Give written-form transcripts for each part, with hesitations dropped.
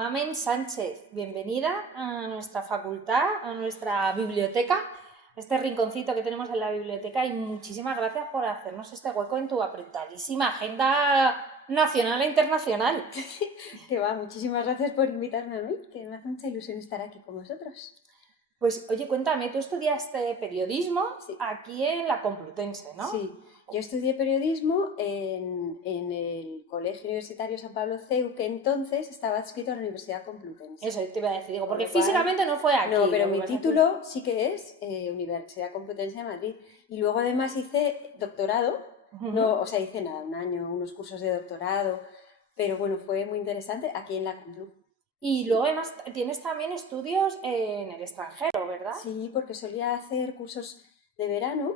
Mamen Sánchez, bienvenida a nuestra facultad, a nuestra biblioteca, este rinconcito que tenemos en la biblioteca, y muchísimas gracias por hacernos este hueco en tu apretadísima agenda nacional e internacional. Que va, muchísimas gracias por invitarme a mí, que me hace mucha ilusión estar aquí con vosotros. Pues oye, cuéntame, tú estudiaste periodismo aquí en la Complutense, ¿no? Sí, yo estudié periodismo en el Colegio Universitario San Pablo CEU, que entonces estaba adscrito a la Universidad Complutense. Eso te iba a decir, digo, porque físicamente no fue aquí. No, pero mi título sí que es Universidad Complutense de Madrid. Y luego además hice doctorado, no, o sea, hice nada, un año, unos cursos de doctorado, pero bueno, fue muy interesante aquí en la Complu. Y luego además tienes también estudios en el extranjero, ¿verdad? Sí, porque solía hacer cursos de verano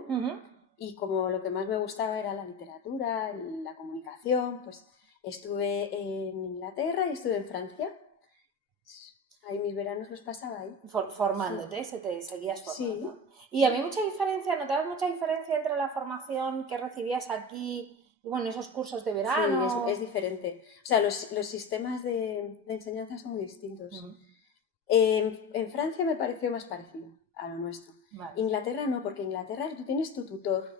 y como lo que más me gustaba era la literatura, la comunicación, pues estuve en Inglaterra y estuve en Francia. Ahí mis veranos los pasaba ahí. Formándote, sí. Te seguías formando. Sí. Y había mucha diferencia, ¿notabas mucha diferencia entre la formación que recibías aquí y bueno, esos cursos de verano? Sí, es diferente. O sea, los sistemas de enseñanza son muy distintos. En Francia me pareció más parecido a lo nuestro. Vale. Inglaterra no, porque en Inglaterra tú tienes tu tutor.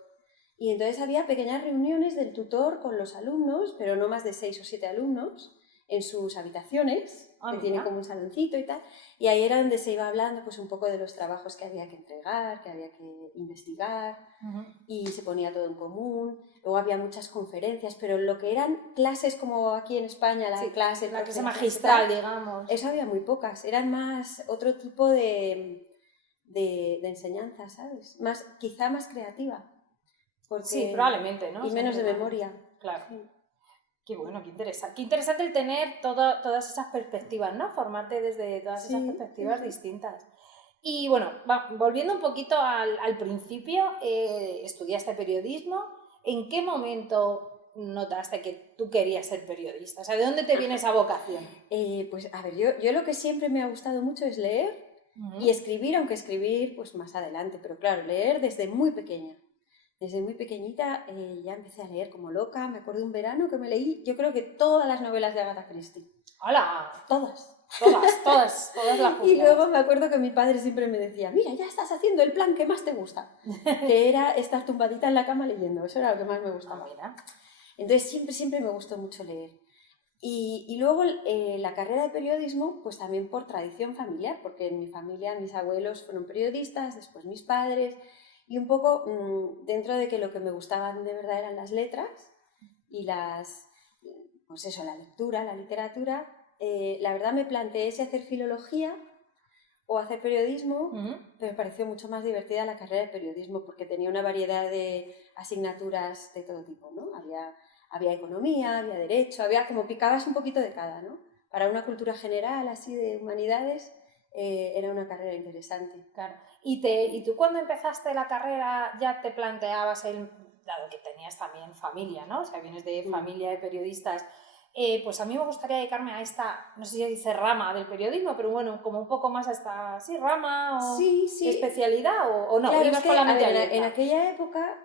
Y entonces había pequeñas reuniones del tutor con los alumnos, pero no más de 6 o 7 alumnos, en sus habitaciones, que tiene como un saloncito y tal, y ahí era donde se iba hablando pues un poco de los trabajos que había que entregar, que había que investigar, y se ponía todo en común. Luego había muchas conferencias, pero lo que eran clases como aquí en España, la clase magistral, digamos. Eso había muy pocas, eran más otro tipo de enseñanza, ¿sabes? Quizá más creativa. Porque... Sí, probablemente, ¿no? Y menos de memoria. Claro. Sí. Qué bueno, qué interesante. Qué interesante el tener todas esas perspectivas, ¿no? Formarte desde todas esas perspectivas distintas. Y bueno, volviendo un poquito al principio, estudiaste periodismo. ¿En qué momento notaste que tú querías ser periodista? O sea, ¿de dónde te viene esa vocación? Pues a ver, yo lo que siempre me ha gustado mucho es leer y escribir, aunque escribir pues más adelante, pero claro, leer desde muy pequeña. Desde muy pequeñita ya empecé a leer como loca. Me acuerdo de un verano que me leí, yo creo que todas las novelas de Agatha Christie. ¡Hala! Todas las Y luego me acuerdo que mi padre siempre me decía, mira, ya estás haciendo el plan que más te gusta, que era estar tumbadita en la cama leyendo. Eso era lo que más me gustaba. Entonces siempre me gustó mucho leer. Y luego la carrera de periodismo, pues también por tradición familiar, porque en mi familia mis abuelos fueron periodistas, después mis padres, y un poco dentro de que lo que me gustaban de verdad eran las letras y pues eso, la lectura, la literatura. La verdad me planteé si hacer filología o hacer periodismo, pero me pareció mucho más divertida la carrera de periodismo porque tenía una variedad de asignaturas de todo tipo, ¿no? Había economía, había derecho, había como picabas un poquito de cada, ¿no? Para una cultura general así de humanidades era una carrera interesante. Claro. ¿Y tú cuando empezaste la carrera ya te planteabas dado que tenías también familia, ¿no? O sea, vienes de familia de periodistas, pues a mí me gustaría dedicarme a esta, no sé si se dice rama del periodismo, pero bueno, como un poco más a esta, rama o especialidad o no. Claro, es que en aquella época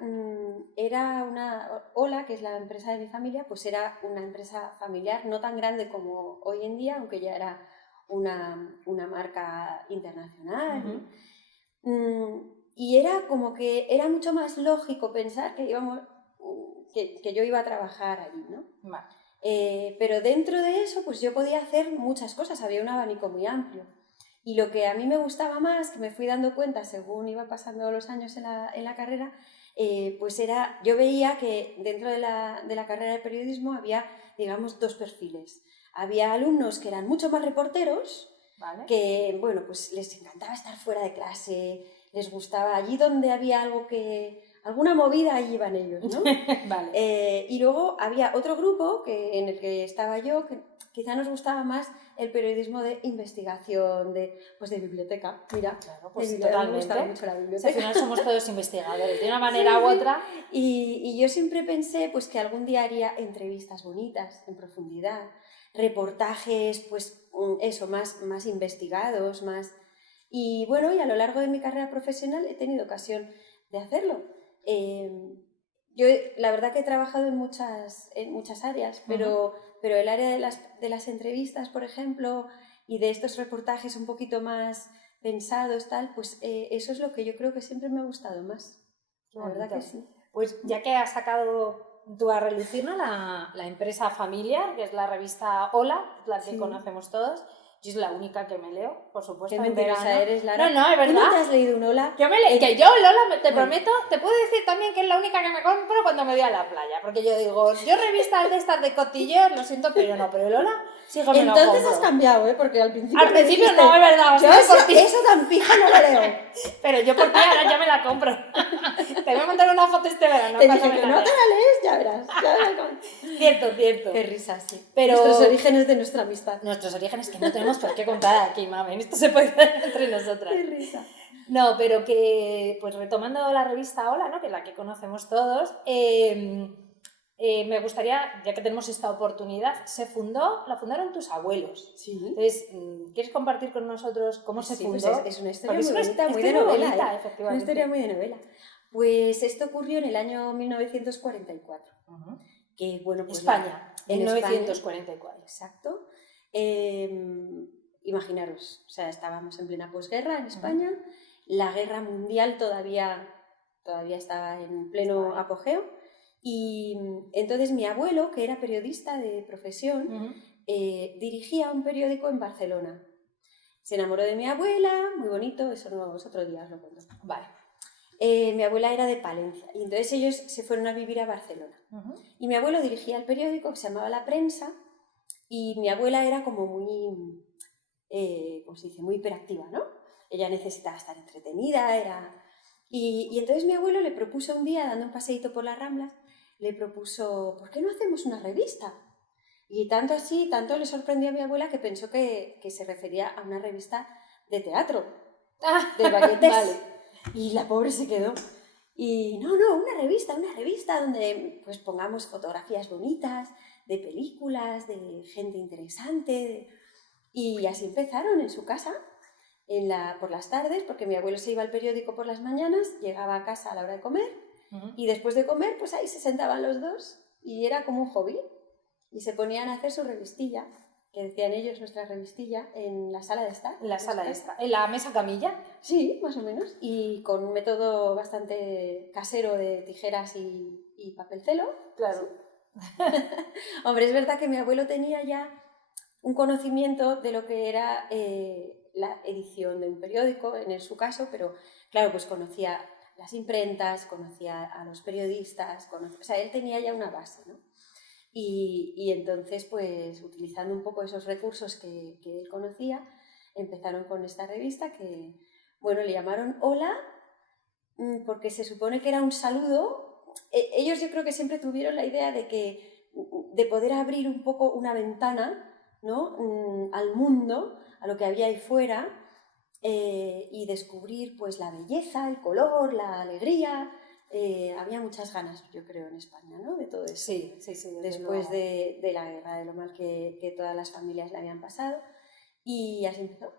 era Ola, que es la empresa de mi familia, pues era una empresa familiar no tan grande como hoy en día, aunque ya era una marca internacional. Y era como que era mucho más lógico pensar que que yo iba a trabajar allí, ¿no? Vale. Pero dentro de eso, pues yo podía hacer muchas cosas, había un abanico muy amplio. Y lo que a mí me gustaba más, que me fui dando cuenta según iba pasando los años en la carrera, pues yo veía que dentro de la carrera de periodismo había, digamos, dos perfiles. Había alumnos que eran mucho más reporteros, que, bueno, pues les encantaba estar fuera de clase, les gustaba allí donde había alguna movida, allí iban ellos, ¿no? Y luego había otro grupo en el que estaba yo, que quizá nos gustaba más el periodismo de investigación, de biblioteca. Mira, claro, pues totalmente. Me gustaba mucho la biblioteca. Al final somos todos investigadores, de una manera u otra. Y yo siempre pensé pues, que algún día haría entrevistas bonitas, en profundidad, reportajes, pues eso, más investigados, más... Y bueno, y a lo largo de mi carrera profesional he tenido ocasión de hacerlo. Yo la verdad que he trabajado en muchas áreas, pero pero el área de las entrevistas, por ejemplo, y de estos reportajes un poquito más pensados, tal, pues eso es lo que yo creo que siempre me ha gustado más. La verdad que sí. Pues ya que has sacado tú a relucir, ¿no?, la empresa familiar, que es la revista Hola, la que conocemos todos. Yo es la única que me leo, por supuesto. Qué mentirosa eres, Lara. No, es verdad. ¿Tú no te has leído un Hola? Que yo, Lola, te prometo, te puedo decir también que es la única que me compro cuando me voy a la playa. Porque yo digo, yo revistas de estas de cotilleos, lo siento, pero no, pero Lola, sí que me lo compro. Entonces has cambiado, ¿eh? Porque al principio dijiste, no, es verdad. Yo eso tan pija no lo leo. Pero yo por ti ahora ya me la compro. Te voy a mandar una foto este verano. Te dije que no te la lees, ya verás. Cierto. Qué risa, sí. Pero... Nuestros orígenes de nuestra amistad. Nuestros orígenes que no tenemos por qué contar aquí, mami. Esto se puede hacer entre nosotras. Qué risa. No, pero que, pues retomando la revista Hola, ¿no?, que es la que conocemos todos, me gustaría, ya que tenemos esta oportunidad, la fundaron tus abuelos. Sí. Entonces, ¿quieres compartir con nosotros cómo se fundó? Pues es una historia muy bonita, muy de novela. Efectivamente. Una historia muy de novela. Pues esto ocurrió en el año 1944. Que, bueno, pues España, en 1944. Exacto. Imaginaros, o sea, estábamos en plena posguerra en España, la guerra mundial todavía estaba en pleno apogeo, y entonces mi abuelo, que era periodista de profesión, dirigía un periódico en Barcelona. Se enamoró de mi abuela, muy bonito, eso no es otro día, os lo cuento. Vale. Mi abuela era de Palencia, y entonces ellos se fueron a vivir a Barcelona. Y mi abuelo dirigía el periódico que se llamaba La Prensa, y mi abuela era como muy... ¿cómo se dice?, muy hiperactiva, ¿no? Ella necesitaba estar entretenida, y entonces mi abuelo le propuso un día, dando un paseíto por las Ramblas, le propuso, ¿por qué no hacemos una revista? Y tanto le sorprendió a mi abuela que pensó que se refería a una revista de teatro, de balletés. Vale. Y la pobre se quedó. Y no, una revista donde pues pongamos fotografías bonitas, de películas, de gente interesante, Y así empezaron en su casa, por las tardes, porque mi abuelo se iba al periódico por las mañanas, llegaba a casa a la hora de comer, y después de comer, pues ahí se sentaban los dos, y era como un hobby, y se ponían a hacer su revistilla, que decían ellos, nuestra revistilla, en la sala de estar. En la sala de estar. ¿En la mesa camilla? Sí, más o menos, y con un método bastante casero de tijeras y papel celo. Claro. Hombre, es verdad que mi abuelo tenía ya un conocimiento de lo que era la edición de un periódico, en su caso, pero claro, pues conocía las imprentas, conocía a los periodistas, o sea, él tenía ya una base, ¿no? Y entonces, pues, utilizando un poco esos recursos que él conocía, empezaron con esta revista que, bueno, le llamaron Hola, porque se supone que era un saludo. Ellos yo creo que siempre tuvieron la idea de poder abrir un poco una ventana, ¿no?, al mundo, a lo que había ahí fuera, y descubrir pues la belleza, el color, la alegría. Había muchas ganas, yo creo, en España, ¿no?, de todo eso. Sí. Después de la guerra, de lo mal que todas las familias le habían pasado, y así empezó.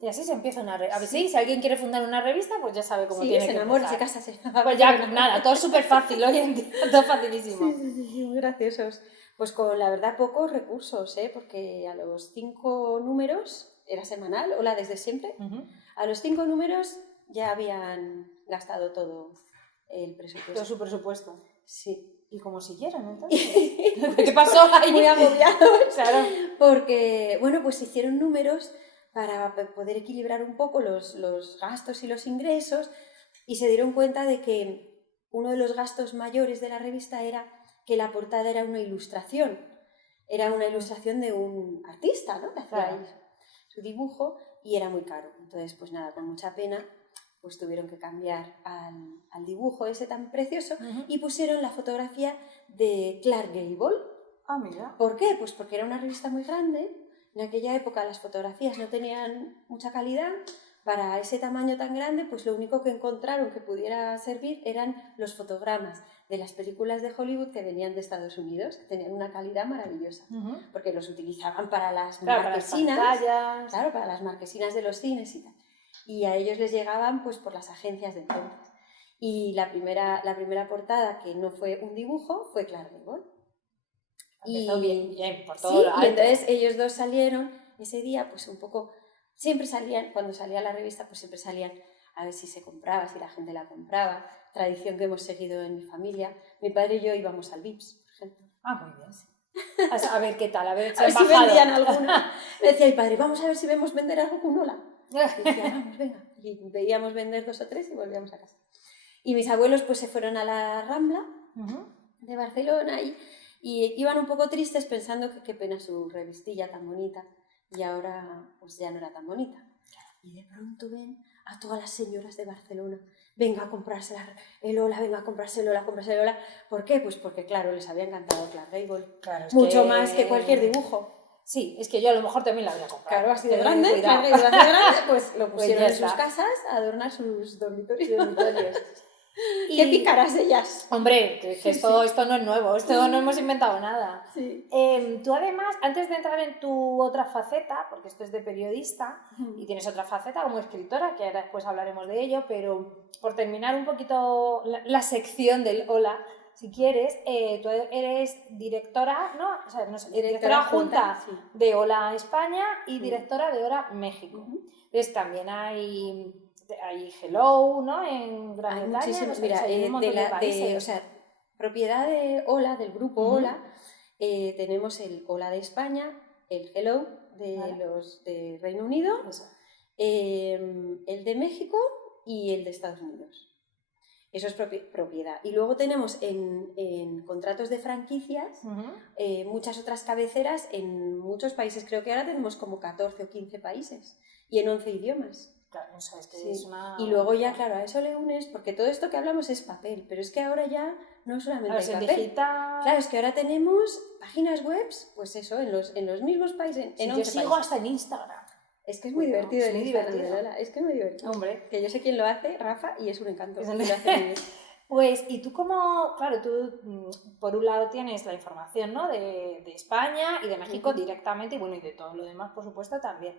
Y así se empieza una revista. A ver, sí, si alguien quiere fundar una revista, pues ya sabe cómo tiene que empezar. Sí, se enamora, se casa, se... Pues ya, nada, todo súper fácil hoy en día, todo facilísimo. Sí, muy graciosos. Pues con, la verdad, pocos recursos, porque a los 5 números, era semanal, Hola desde siempre, a los 5 números ya habían gastado todo el presupuesto. Todo su presupuesto. Sí. ¿Y cómo siguieron entonces? ¿Qué pasó ahí? Muy agobiados. Claro. Porque, bueno, pues hicieron números para poder equilibrar un poco los gastos y los ingresos, y se dieron cuenta de que uno de los gastos mayores de la revista era que la portada era una ilustración. Era una ilustración de un artista, ¿no?, que hacía su dibujo, y era muy caro. Entonces, pues nada, con mucha pena, pues tuvieron que cambiar al dibujo ese tan precioso, y pusieron la fotografía de Clark Gable. Ah, mira. ¿Por qué? Pues porque era una revista muy grande. En aquella época las fotografías no tenían mucha calidad. Para ese tamaño tan grande, pues lo único que encontraron que pudiera servir eran los fotogramas de las películas de Hollywood que venían de Estados Unidos, que tenían una calidad maravillosa, porque los utilizaban para las marquesinas, para las marquesinas de los cines y tal. Y a ellos les llegaban pues por las agencias de entonces. Y la primera portada, que no fue un dibujo, fue Clark Gable. Empezó bien, por todo sí, lo alto. Y entonces ellos dos salieron ese día, pues un poco, siempre salían, cuando salía la revista, pues siempre salían a ver si se compraba, si la gente la compraba, tradición que hemos seguido en mi familia. Mi padre y yo íbamos al Vips, por ejemplo. Muy bien. A ver qué tal, a ver si vendían alguna. Me decía mi padre, vamos a ver si vemos vender algún Ola. Y decía, vamos, venga. Y veíamos vender 2 o 3 y volvíamos a casa. Y mis abuelos pues se fueron a la Rambla de Barcelona y iban un poco tristes pensando que qué pena su revistilla tan bonita. Y ahora pues ya no era tan bonita. Y de pronto ven a todas las señoras de Barcelona, venga a comprarse el Ola, venga a comprarse el Ola, ¿Por qué? Pues porque, claro, les había encantado Clark Gable. Claro, mucho más que cualquier dibujo. Sí, es que yo a lo mejor también la voy a comprar. Claro, así de grande, Clark Gable así de grande, pues lo pusieron en sus casas a adornar sus dormitorios. ¿Qué picaras ellas? Hombre, que esto no es nuevo, esto no hemos inventado nada. Sí. Tú además, antes de entrar en tu otra faceta, porque esto es de periodista, y tienes otra faceta como escritora, que ahora después hablaremos de ello, pero por terminar un poquito la sección del Ola, si quieres, tú eres directora, ¿no? O sea, no sé, directora junta de Ola España y directora de Ola México. Entonces también hay Hello, ¿no? En Gran Bretaña. Muchísimos, mira, o sea, propiedad de Ola, del grupo Ola, tenemos el Ola de España, el Hello de Reino Unido, el de México y el de Estados Unidos. Eso es propiedad. Y luego tenemos en contratos de franquicias muchas otras cabeceras en muchos países. Creo que ahora tenemos como 14 o 15 países y en 11 idiomas. Claro, eso es que es una... Y luego ya, claro, a eso le unes, porque todo esto que hablamos es papel, pero es que ahora ya no solamente hay papel. Digital... Claro, es que ahora tenemos páginas web, pues eso, en los mismos países, en 11 yo sigo países. hasta en Instagram. Es que es muy divertido el Instagram de Lola, es que es muy divertido. Hombre. Que yo sé quién lo hace, Rafa, y es un encanto. Pues, y tú como, claro, tú por un lado tienes la información, ¿no? de España y de México directamente, y bueno, y de todo lo demás, por supuesto, también.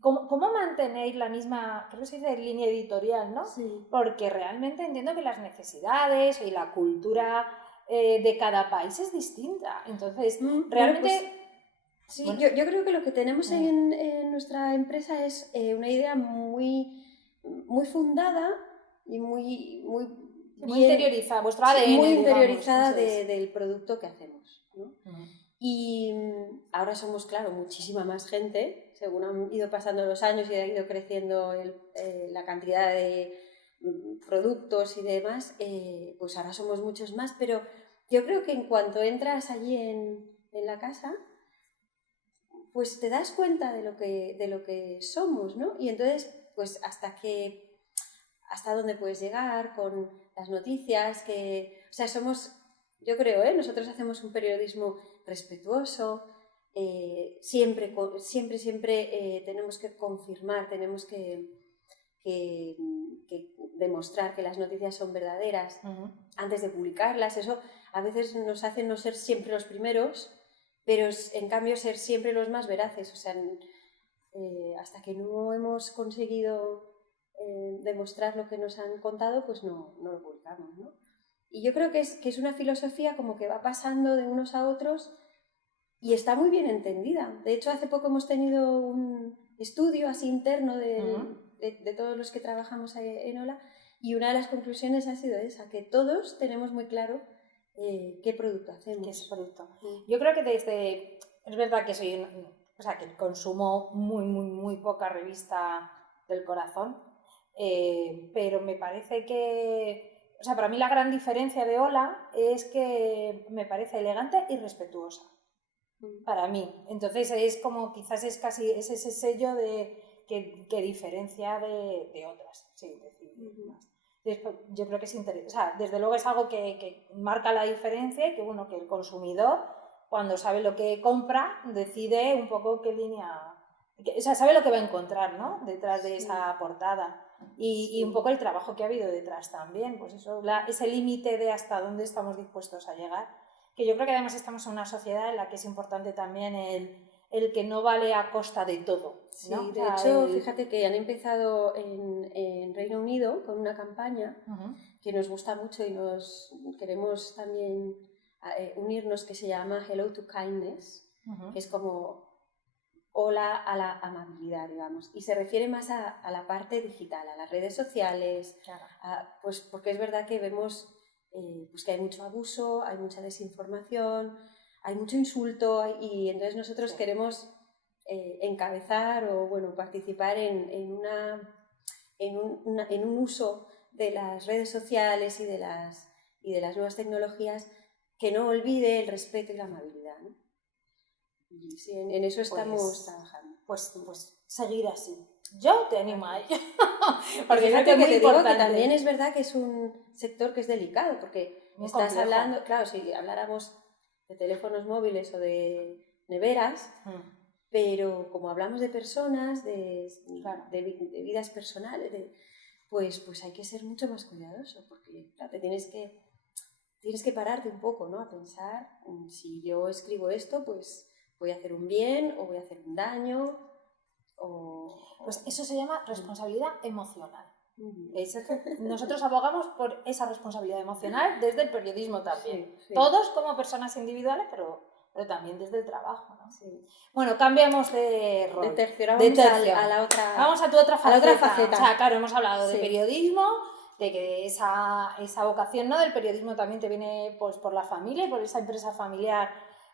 ¿Cómo mantenéis la misma, creo que se dice, línea editorial, ¿no? Sí. Porque realmente entiendo que las necesidades y la cultura de cada país es distinta. Entonces, realmente... Pues, sí, bueno, yo creo que lo que tenemos en nuestra empresa es una idea muy, muy fundada y muy interiorizada, vuestro ADN, muy interiorizada digamos, del producto que hacemos, ¿no? Y ahora somos, claro, muchísima más gente, según han ido pasando los años y ha ido creciendo la cantidad de productos y demás, pues ahora somos muchos más, pero yo creo que en cuanto entras allí en la casa, pues te das cuenta de lo que somos, ¿no? Y entonces, pues hasta dónde puedes llegar con las noticias, o sea, somos, yo creo, nosotros hacemos un periodismo respetuoso, siempre tenemos que confirmar, tenemos que demostrar que las noticias son verdaderas antes de publicarlas. Eso a veces nos hace no ser siempre los primeros, pero en cambio ser siempre los más veraces. O sea, hasta que no hemos conseguido demostrar lo que nos han contado, pues no lo publicamos, ¿no? Y yo creo que es una filosofía como que va pasando de unos a otros y está muy bien entendida. De hecho, hace poco hemos tenido un estudio así interno de todos los que trabajamos en Ola, y una de las conclusiones ha sido esa, que todos tenemos muy claro qué producto hacemos. ¿Qué es producto? Yo creo que es verdad que que consumo muy poca revista del corazón, pero me parece que... O sea, para mí la gran diferencia de Ola es que me parece elegante y respetuosa. Para mí. Entonces es como, quizás es ese sello que diferencia de otras. Sí, más. Yo creo que es interesante. O sea, desde luego es algo que marca la diferencia y que, bueno, que el consumidor, cuando sabe lo que compra, decide un poco qué línea... O sea, sabe lo que va a encontrar, ¿no? Detrás de esa portada. Y un poco el trabajo que ha habido detrás también. Pues eso, ese límite de hasta dónde estamos dispuestos a llegar. Que yo creo que además estamos en una sociedad en la que es importante también el que no vale a costa de todo, ¿no? Sí, de hecho, fíjate que han empezado en Reino Unido con una campaña que nos gusta mucho y nos queremos también unirnos que se llama Hello to Kindness, que es como hola a la amabilidad, digamos, y se refiere más a la parte digital, a las redes sociales, claro. Pues porque es verdad que vemos pues que hay mucho abuso, hay mucha desinformación, hay mucho insulto, y entonces nosotros queremos encabezar o bueno, participar en un uso de las redes sociales y de las nuevas tecnologías que no olvide el respeto y la amabilidad, ¿no? Y sí, en eso estamos trabajando. Pues seguir así. Yo te animo a ello. Porque fíjate que te digo que también es verdad que es un sector que es delicado, porque muy estás complejo. hablando, claro, si habláramos de teléfonos móviles o de neveras, pero como hablamos de personas, de vidas personales, pues hay que ser mucho más cuidadoso, porque claro, tienes que pararte un poco, ¿no? A pensar, si yo escribo esto, pues voy a hacer un bien o voy a hacer un daño. Pues eso se llama responsabilidad emocional. Nosotros abogamos por esa responsabilidad emocional desde el periodismo también. Sí. Todos como personas individuales, pero también desde el trabajo, ¿no? Sí. Bueno, cambiamos de rol. De tercio, a la otra. Vamos a tu otra faceta. O sea, claro, hemos hablado de sí. periodismo, de que esa vocación, ¿no?, del periodismo también te viene pues por la familia, por esa empresa familiar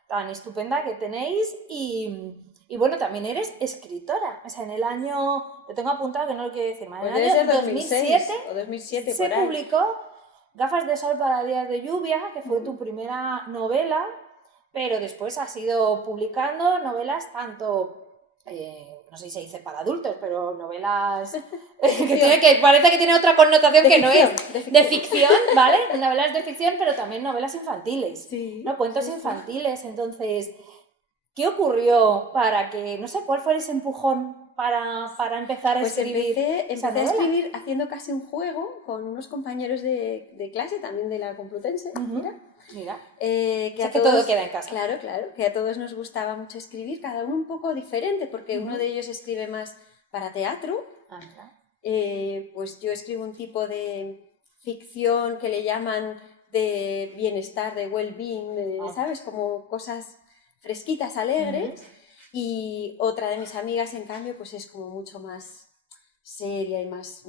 tan estupenda que tenéis, y bueno, también eres escritora. O sea, en el año, lo tengo apuntado que no lo quiero decir mal, en el año 2007 o 2007 se publicó Gafas de sol para días de lluvia, que fue tu primera novela, pero después has ido publicando novelas tanto, no sé si se dice para adultos, pero novelas que parece que tiene otra connotación que no es de ficción, ¿vale? Novelas de ficción, pero también novelas infantiles, sí, ¿no? Cuentos infantiles. Entonces, ¿qué ocurrió para que, no sé, cuál fue ese empujón para empezar a escribir? Empecé a escribir haciendo casi un juego con unos compañeros de clase, también de la Complutense, Mira. Que todo queda en casa. Claro, que a todos nos gustaba mucho escribir, cada uno un poco diferente, porque uno de ellos escribe más para teatro, pues yo escribo un tipo de ficción que le llaman de bienestar, de well-being, ¿sabes? Como cosas fresquitas, alegres, y otra de mis amigas, en cambio, pues es como mucho más seria y más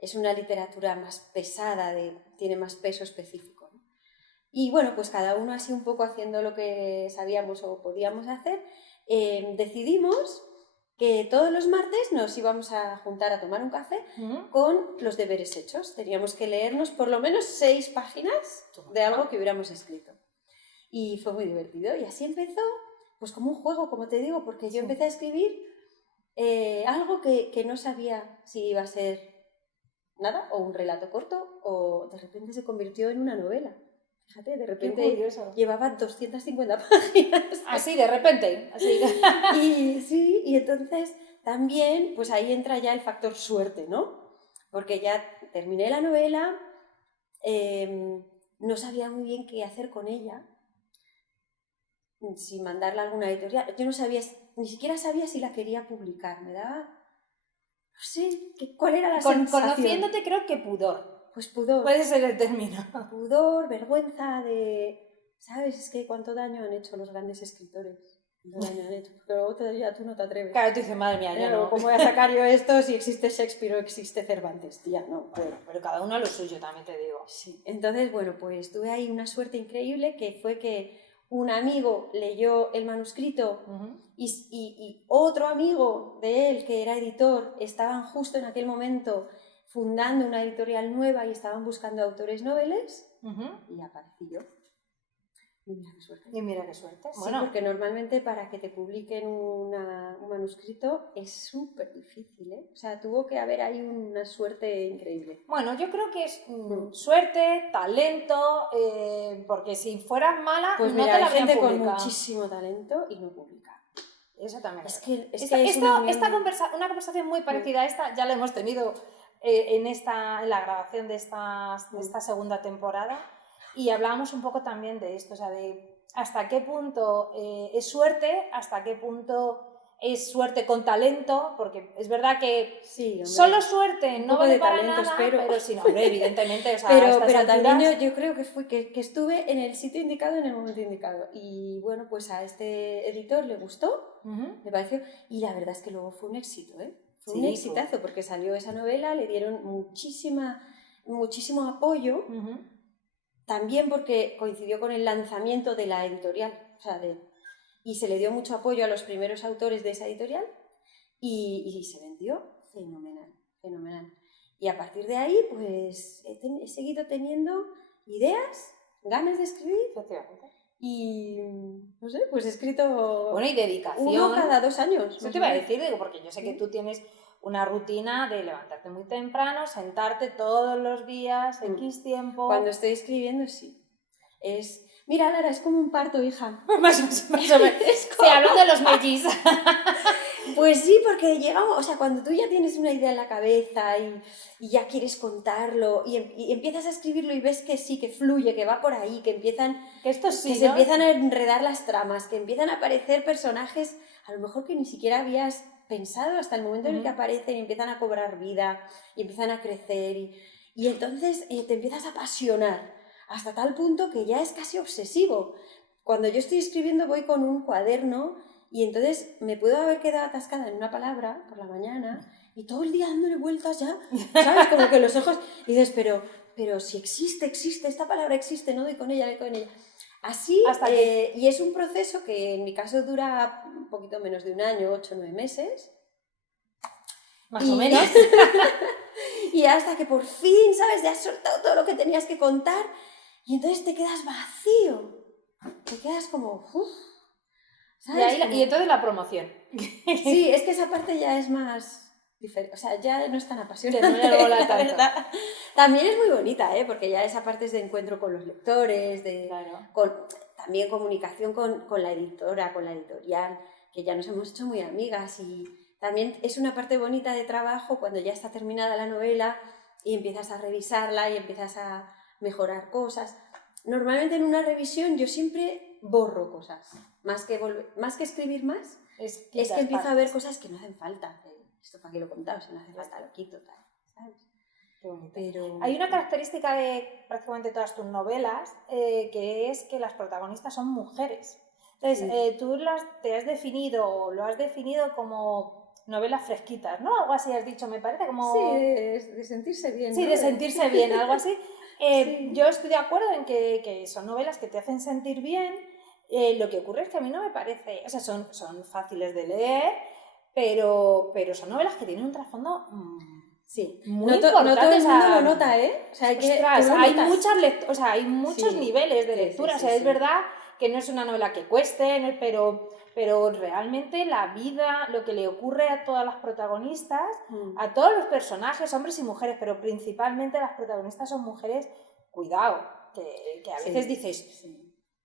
es una literatura más pesada, tiene más peso específico, ¿no? Y bueno, pues cada uno así un poco haciendo lo que sabíamos o podíamos hacer, decidimos que todos los martes nos íbamos a juntar a tomar un café con los deberes hechos. Teníamos que leernos por lo menos 6 páginas de algo que hubiéramos escrito. Y fue muy divertido. Y así empezó, pues como un juego, como te digo, porque yo empecé a escribir algo que no sabía si iba a ser nada, o un relato corto, o de repente se convirtió en una novela. Fíjate, de repente llevaba 250 páginas. Así, de repente. Así. Y entonces también, pues ahí entra ya el factor suerte, ¿no? Porque ya terminé la novela, no sabía muy bien qué hacer con ella, si mandarla a alguna editorial. Yo no sabía, ni siquiera sabía si la quería publicar, me daba, no sé, cuál era la sensación. Conociéndote, creo que pudor. Pues pudor. Puede ser el término. Pudor, vergüenza de... ¿Sabes? Es que cuánto daño han hecho los grandes escritores. Cuánto daño han hecho. Pero luego todavía tú no te atreves. Claro, tú dices, madre mía, ya no. ¿Cómo voy a sacar yo esto si existe Shakespeare o existe Cervantes? Tía, no. Bueno, pero cada uno a lo suyo, también te digo. Sí. Entonces, bueno, pues tuve ahí una suerte increíble, que fue que un amigo leyó el manuscrito y otro amigo de él, que era editor, estaban justo en aquel momento fundando una editorial nueva y estaban buscando autores noveles, y aparecí yo. Y mira qué suerte. Y mira qué suerte. Sí, bueno, porque normalmente para que te publiquen un manuscrito es súper difícil, ¿eh? O sea, tuvo que haber ahí una suerte increíble. Bueno, yo creo que es suerte, talento, porque si fueras mala, pues no mira, te la hay gente publicado. Con muchísimo talento y no publica. Eso también es una conversación muy parecida a esta, ya la hemos tenido en la grabación de esta segunda temporada, y hablábamos un poco también de esto, o sea, de hasta qué punto es suerte, hasta qué punto es suerte con talento, porque es verdad que sí, solo suerte no vale para nada, espero. pero sí, no, hombre, evidentemente, o sea, pero también yo creo que estuve en el sitio indicado en el momento indicado. Y bueno, pues a este editor le gustó, me pareció, y la verdad es que luego fue un éxito, ¿eh? Fue un exitazo, porque salió esa novela, le dieron muchísimo apoyo, también porque coincidió con el lanzamiento de la editorial, o sea, y se le dio mucho apoyo a los primeros autores de esa editorial y se vendió fenomenal, fenomenal. Y a partir de ahí, pues he seguido teniendo ideas, ganas de escribir. Y no sé, pues he escrito. Bueno, y dedicación. Uno cada 2 años. Eso te iba a decir, digo, porque yo sé que tú tienes una rutina de levantarte muy temprano, sentarte todos los días, X tiempo. Cuando estoy escribiendo, sí. Mira, Lara, es como un parto, hija. Más o menos. Se hablan de los mellizos. Pues sí, porque llegamos, o sea, cuando tú ya tienes una idea en la cabeza y ya quieres contarlo y empiezas a escribirlo y ves que sí, que fluye, que va por ahí, que se empiezan a enredar las tramas, que empiezan a aparecer personajes a lo mejor que ni siquiera habías pensado hasta el momento en el que aparecen y empiezan a cobrar vida y empiezan a crecer y entonces te empiezas a apasionar hasta tal punto que ya es casi obsesivo. Cuando yo estoy escribiendo voy con un cuaderno y entonces me puedo haber quedado atascada en una palabra por la mañana y todo el día dándole vueltas ya, ¿sabes? Como que los ojos... Y dices, pero si existe, esta palabra existe, no doy con ella. Así, y es un proceso que en mi caso dura un poquito menos de un año, 8 o 9 meses. Más o menos. Y hasta que por fin, ¿sabes? Ya has soltado todo lo que tenías que contar y entonces te quedas vacío. Te quedas como... Y entonces la promoción. Sí, es que esa parte ya es más diferente, o sea, ya no es tan apasionante. No la verdad. También es muy bonita, porque ya esa parte es de encuentro con los lectores, también comunicación con la editora, con la editorial, que ya nos hemos hecho muy amigas y también es una parte bonita de trabajo cuando ya está terminada la novela y empiezas a revisarla y empiezas a mejorar cosas. Normalmente en una revisión yo siempre borro cosas, más que escribir más, es que empiezo a ver cosas que no hacen falta. Esto para qué lo contaba, si no hace falta lo quito, tal, ¿sabes? Pero... Hay una característica de prácticamente todas tus novelas, que es que las protagonistas son mujeres. Entonces, tú te has definido, o lo has definido como novelas fresquitas, ¿no? Algo así has dicho, me parece, como... Sí, de sentirse bien. Sí, ¿no? de sentirse bien, algo así. Sí. Yo estoy de acuerdo en que son novelas que te hacen sentir bien. Lo que ocurre es que a mí no me parece... O sea, son fáciles de leer, pero son novelas que tienen un trasfondo... Sí, muy importante. No todo el mundo lo nota, ¿eh? O sea, hay muchos niveles de lectura. O sea, es verdad que no es una novela que cueste, pero realmente la vida, lo que le ocurre a todas las protagonistas, a todos los personajes, hombres y mujeres, pero principalmente las protagonistas son mujeres, cuidado, que a veces dices...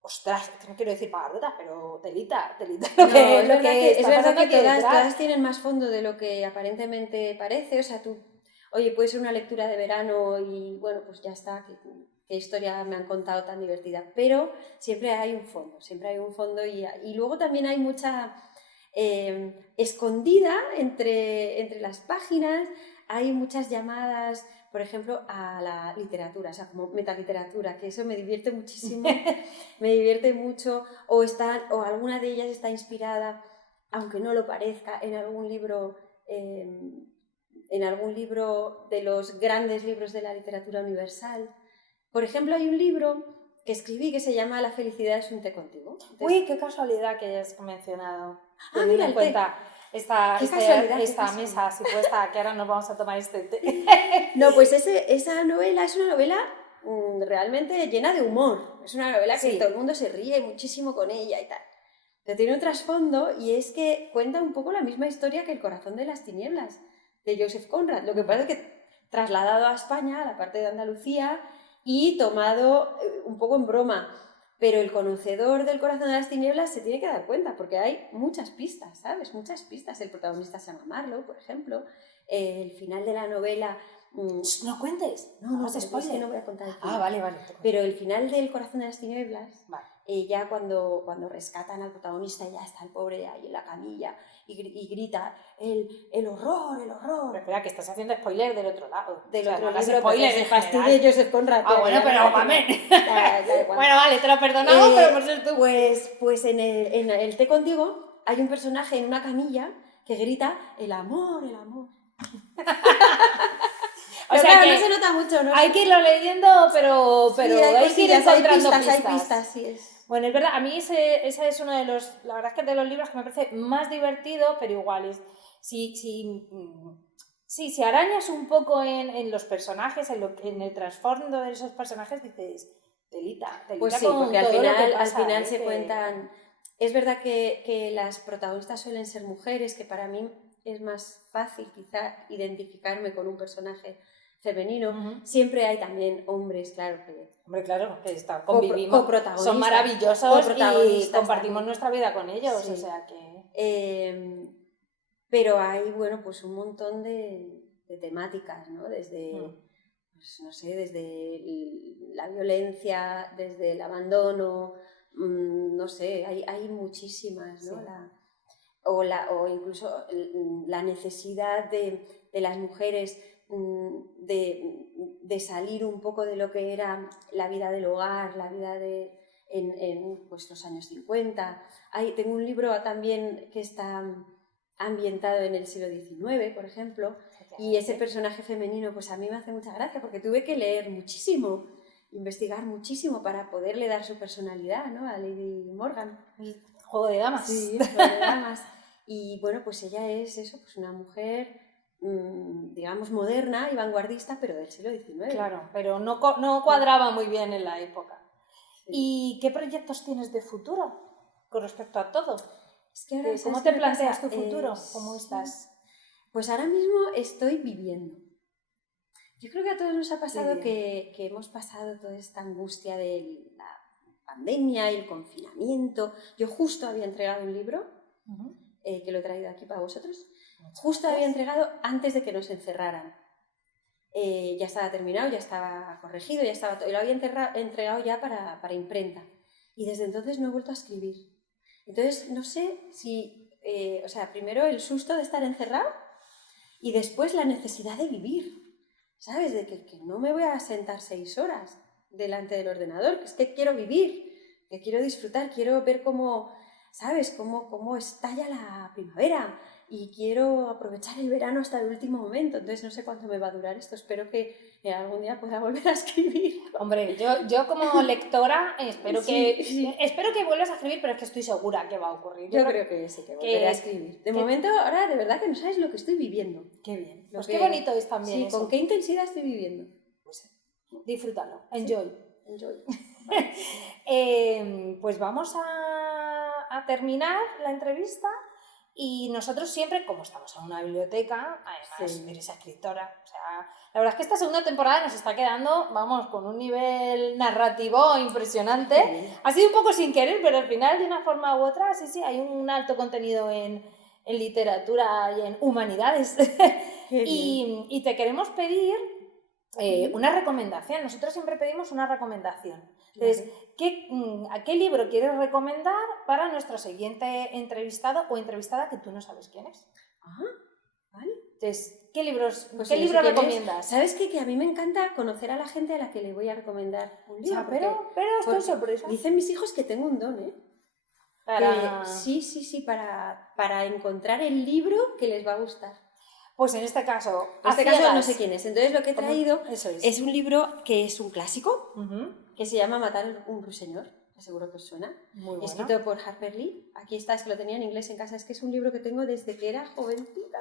Ostras, no quiero decir palabrotas, pero telita. Es verdad que todas tienen más fondo de lo que aparentemente parece. O sea, puede ser una lectura de verano y bueno, pues ya está, qué historia me han contado tan divertida. Pero siempre hay un fondo y luego también hay mucha escondida entre las páginas, hay muchas llamadas, por ejemplo, a la literatura, o sea, como metaliteratura, que eso me divierte muchísimo, me divierte mucho, o alguna de ellas está inspirada, aunque no lo parezca, en algún libro de los grandes libros de la literatura universal. Por ejemplo, hay un libro que escribí que se llama La felicidad es un té contigo. Entonces, uy, qué casualidad que hayas mencionado. Mira, en cuenta esta mesa, si puesta, que ahora nos vamos a tomar este té. No, pues esa novela es una novela realmente llena de humor. Es una novela que todo el mundo se ríe muchísimo con ella y tal. Pero tiene un trasfondo y es que cuenta un poco la misma historia que El corazón de las tinieblas, de Joseph Conrad. Lo que pasa es que trasladado a España, a la parte de Andalucía, y tomado un poco en broma. Pero el conocedor del corazón de las tinieblas se tiene que dar cuenta, porque hay muchas pistas, ¿sabes? Muchas pistas. El protagonista se llama Marlowe, por ejemplo. El final de la novela... No cuentes. No, es que no voy a contar el final. Vale. Pero el final del corazón de las tinieblas ya cuando rescatan al protagonista, ya está el pobre ahí en la camilla y grita el horror, el horror. Pero espera, que estás haciendo spoiler del otro lado. Del o sea, otro no hagas libro, spoiler porque en se fastidia general. Joseph Conrad. Ah, bueno, pero amén. Bueno, vale, te lo perdonamos, pero por ser tú. Pues en el Té contigo hay un personaje en una camilla que grita el amor, el amor. O sea, claro, que no se nota mucho, ¿no? hay que irlo leyendo, pero Sí, hay que ir encontrando hay pistas, sí es. Bueno, es verdad, a mí ese es uno de los, la verdad es que de los libros que me parece más divertido, pero igual es, si arañas un poco en los personajes, en el trasfondo de esos personajes, dices, telita Pues sí, con porque al todo lo que final, pasa, se cuentan. Es verdad que las protagonistas suelen ser mujeres, que para mí es más fácil quizá identificarme con un personaje femenino. Uh-huh. Siempre hay también hombres, claro que... Hombre, claro, que convivimos, coprotagonistas, son maravillosos y compartimos también nuestra vida con ellos, sí. O sea que... pero hay, bueno, pues un montón de temáticas, ¿no? Desde... pues, no sé, desde la violencia, desde el abandono, no sé, hay muchísimas, ¿no? Sí. O incluso la necesidad de las mujeres de salir un poco de lo que era la vida del hogar, la vida en pues, los años 50. Tengo un libro también que está ambientado en el siglo XIX, por ejemplo, y ese personaje femenino pues a mí me hace mucha gracia porque tuve que leer muchísimo, investigar muchísimo para poderle dar su personalidad, ¿no? A Lady Morgan. Juego de damas. Sí, Juego de damas. Y bueno, pues ella es eso, pues una mujer, digamos, moderna y vanguardista, pero del siglo XIX. Claro, pero no cuadraba muy bien en la época. Sí. ¿Y qué proyectos tienes de futuro con respecto a todo? Es que ahora, ¿Cómo te planteas tu futuro? ¿Cómo estás? Pues ahora mismo estoy viviendo. Yo creo que a todos nos ha pasado que hemos pasado toda esta angustia de la pandemia y el confinamiento. Yo justo había entregado un libro, que lo he traído aquí para vosotros. Justo había entregado antes de que nos encerraran. Ya estaba terminado, ya estaba corregido, ya estaba todo. Y lo había entregado ya para imprenta. Y desde entonces no he vuelto a escribir. Entonces, no sé si... o sea, primero el susto de estar encerrado y después la necesidad de vivir. ¿Sabes? De que no me voy a sentar 6 horas delante del ordenador, que es que quiero vivir, que quiero disfrutar, quiero ver cómo, ¿sabes? Cómo estalla la primavera y quiero aprovechar el verano hasta el último momento. Entonces no sé cuánto me va a durar esto, espero que algún día pueda volver a escribir. Hombre, yo como lectora espero que vuelvas a escribir, pero es que estoy segura que va a ocurrir. Yo creo que sí, que volveré a escribir. De momento, ahora de verdad que no sabes lo que estoy viviendo. Qué bien. Pues qué bonito es también sí, eso. ¿con qué intensidad estoy viviendo? Pues disfrútalo, enjoy. Sí. Enjoy. Pues vamos a terminar la entrevista. Y nosotros siempre, como estamos en una biblioteca, además eres escritora, o sea, la verdad es que esta segunda temporada nos está quedando, vamos, con un nivel narrativo impresionante. Ha sido un poco sin querer, pero al final, de una forma u otra, sí, hay un alto contenido en literatura y en humanidades. Y te queremos pedir una recomendación. Nosotros siempre pedimos una recomendación. Entonces, ¿a qué libro quieres recomendar para nuestro siguiente entrevistado o entrevistada que tú no sabes quién es? Vale. Entonces, ¿qué libro recomiendas? ¿Sabes qué? Que a mí me encanta conocer a la gente a la que le voy a recomendar un libro. O sea, pero estoy sorpresa. Dicen mis hijos que tengo un don, ¿eh? Sí, para encontrar el libro que les va a gustar. Pues en este caso no sé quién es. Entonces lo que he traído es un libro que es un clásico, que se llama Matar un ruiseñor, que seguro que os suena. Muy bueno. Escrito por Harper Lee. Aquí está, es que lo tenía en inglés en casa. Es que es un libro que tengo desde que era jovencita.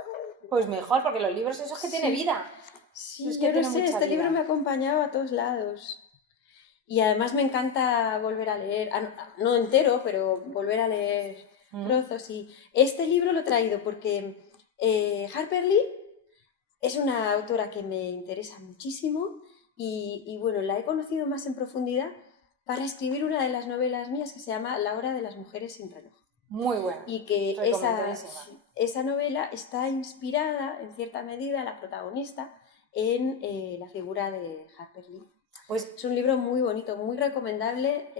Pues mejor, porque los libros esos que tiene vida. Sí, es que yo no sé, este vida. Libro me ha acompañado a todos lados. Y además me encanta volver a leer, no entero, pero volver a leer trozos. Y este libro lo he traído porque Harper Lee es una autora que me interesa muchísimo y bueno, la he conocido más en profundidad para escribir una de las novelas mías que se llama La hora de las mujeres sin reloj. Muy buena. Y que esa novela está inspirada, en cierta medida, la protagonista, en la figura de Harper Lee. Pues es un libro muy bonito, muy recomendable.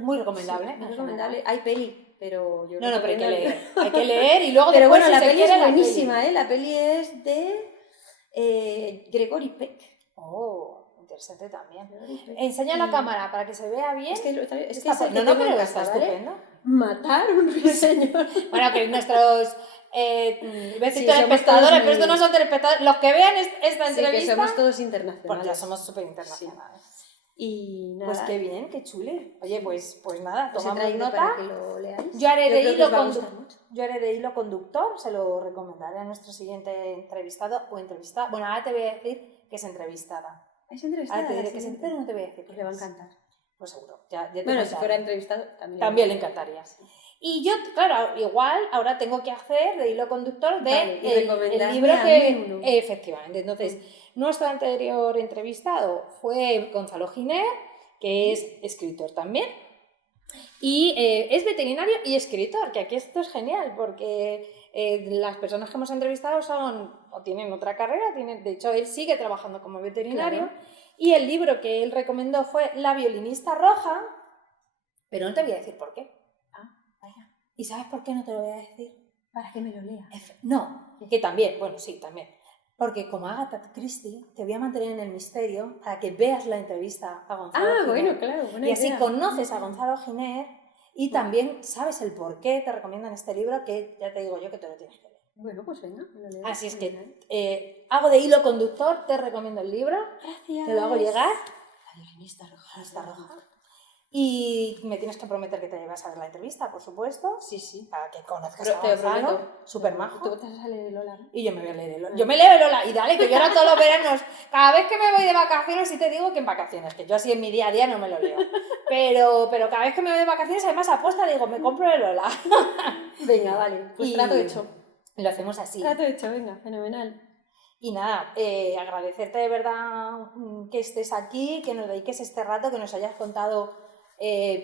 Muy recomendable. Sí, muy recomendable. Hay peli, pero yo No, pero hay que recomiendo- leer. Hay que leer y luego Pero después, bueno, si la se peli quiere, es la peli. buenísima, ¿eh? La peli es de Gregory Peck. Oh, interesante también. Gregory Peck. Enseña la cámara para que se vea bien. Es que es Está el que no, tengo pero en está casa, ¿vale? estupendo. Matar un ruiseñor. Bueno, que nuestros ves Sí, telespectadores, somos todos pero estos no muy- son telespectadores. Los que vean esta Sí, que entrevista, somos todos pues internacionales. ya somos súper internacionales. Y nada, Pues qué bien, qué chuli. Oye, pues nada, os he tomamos traído nota. para que lo leáis. Yo haré de creo que hilo os va a gustar mucho. Yo haré de hilo conductor, se lo recomendaré a nuestro siguiente entrevistado o entrevistada. Bueno, ahora te voy a decir que es entrevistada. ¿Es entrevistada? Ahora te diré la que es siguiente? pero no te voy a decir Pues que le va a es. encantar. Pues seguro, ya te Bueno, si contaré. fuera entrevistado También le encantaría. Y yo, claro, igual ahora tengo que hacer de hilo conductor de Vale, y el recomendarme libro a que... mí uno. Efectivamente, entonces, nuestro anterior entrevistado fue Gonzalo Giner, que es escritor también, y es veterinario y escritor, que aquí esto es genial, porque las personas que hemos entrevistado son, o tienen otra carrera, de hecho él sigue trabajando como veterinario, Claro. y el libro que él recomendó fue La violinista roja, pero no te voy a decir por qué. ¿Y sabes por qué no te lo voy a decir? Para que me lo lea. No, que también, bueno, sí, también. Porque como Agatha Christie, te voy a mantener en el misterio para que veas la entrevista a Gonzalo Giner. Bueno, claro, buena Y así idea. conoces a Gonzalo Giner y también sabes el por qué te recomiendan este libro, que ya te digo yo que te lo tienes que leer. Bueno, pues venga, me lo leo. Así es que hago de hilo conductor, te recomiendo el libro, Gracias. te lo hago llegar. La violinista roja. Está roja. Y me tienes que prometer que te llevas a ver la entrevista, por supuesto. Sí, sí. Para que conozcas Pero a te lo Gonzalo, prometo. súper majo. Tú te vas a leer el Lola, ¿no? Y yo me voy a leer el Lola. Yo me leo el Lola. Y dale, que yo ahora todos los veranos, cada vez que me voy de vacaciones, sí te digo que en vacaciones, que yo así en mi día a día no me lo leo. Pero cada vez que me voy de vacaciones, además aposta, digo, me compro el Lola. Venga, vale. Pues Y trato hecho. Lo hacemos así. Trato hecho, venga, fenomenal. Y nada, agradecerte de verdad que estés aquí, que nos dediques este rato, que nos hayas contado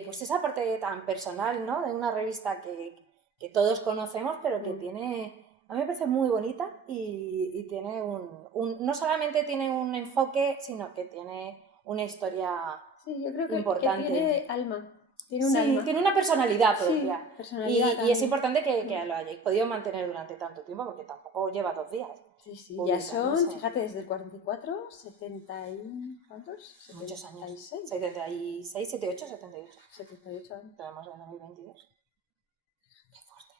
pues esa parte tan personal, ¿no? De una revista que todos conocemos, pero que tiene, a mí me parece muy bonita y tiene no solamente tiene un enfoque, sino que tiene una historia Sí, yo creo que importante. tiene alma. Tiene un Sí, alma. tiene una personalidad propia. Sí, personalidad Y es también. importante que lo hayáis podido mantener durante tanto tiempo, porque tampoco lleva 2 días. Sí, sí. Ya Publicándose. son, fíjate, desde el 44, 70 y... ¿Cuántos? Muchos años. 76. 76, 78, 78. 78 años. Tenemos en 2022. Qué fuerte.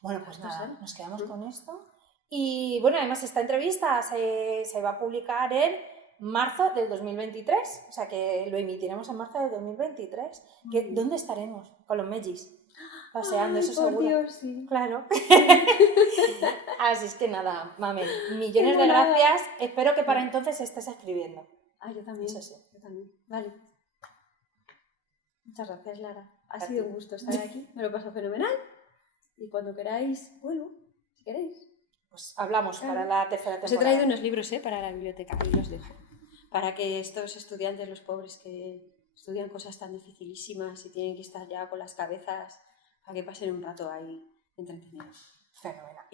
Bueno, pues ¿Cuántos nada, años? nos quedamos con esto. Y bueno, además esta entrevista se va a publicar en marzo del 2023. O sea que lo emitiremos en marzo del 2023. ¿Dónde estaremos? Con los Megis. Paseando, Ay, eso por seguro. Dios, sí. Claro. Así es que nada, Mamen, millones Qué de monada. gracias. Espero que para entonces estés escribiendo. Ah, yo también. Eso sí. Yo también. Vale. Muchas gracias, Lara. Ha A sido ti. un gusto estar aquí. Me lo paso fenomenal. Y cuando queráis, vuelvo. Si queréis. Pues hablamos Claro. para la tercera Os he temporada. traído unos libros para la biblioteca. Ahí los dejo. Para que estos estudiantes, los pobres que estudian cosas tan dificilísimas y tienen que estar ya con las cabezas, para que pasen un rato ahí entretenidos. Fenomenal.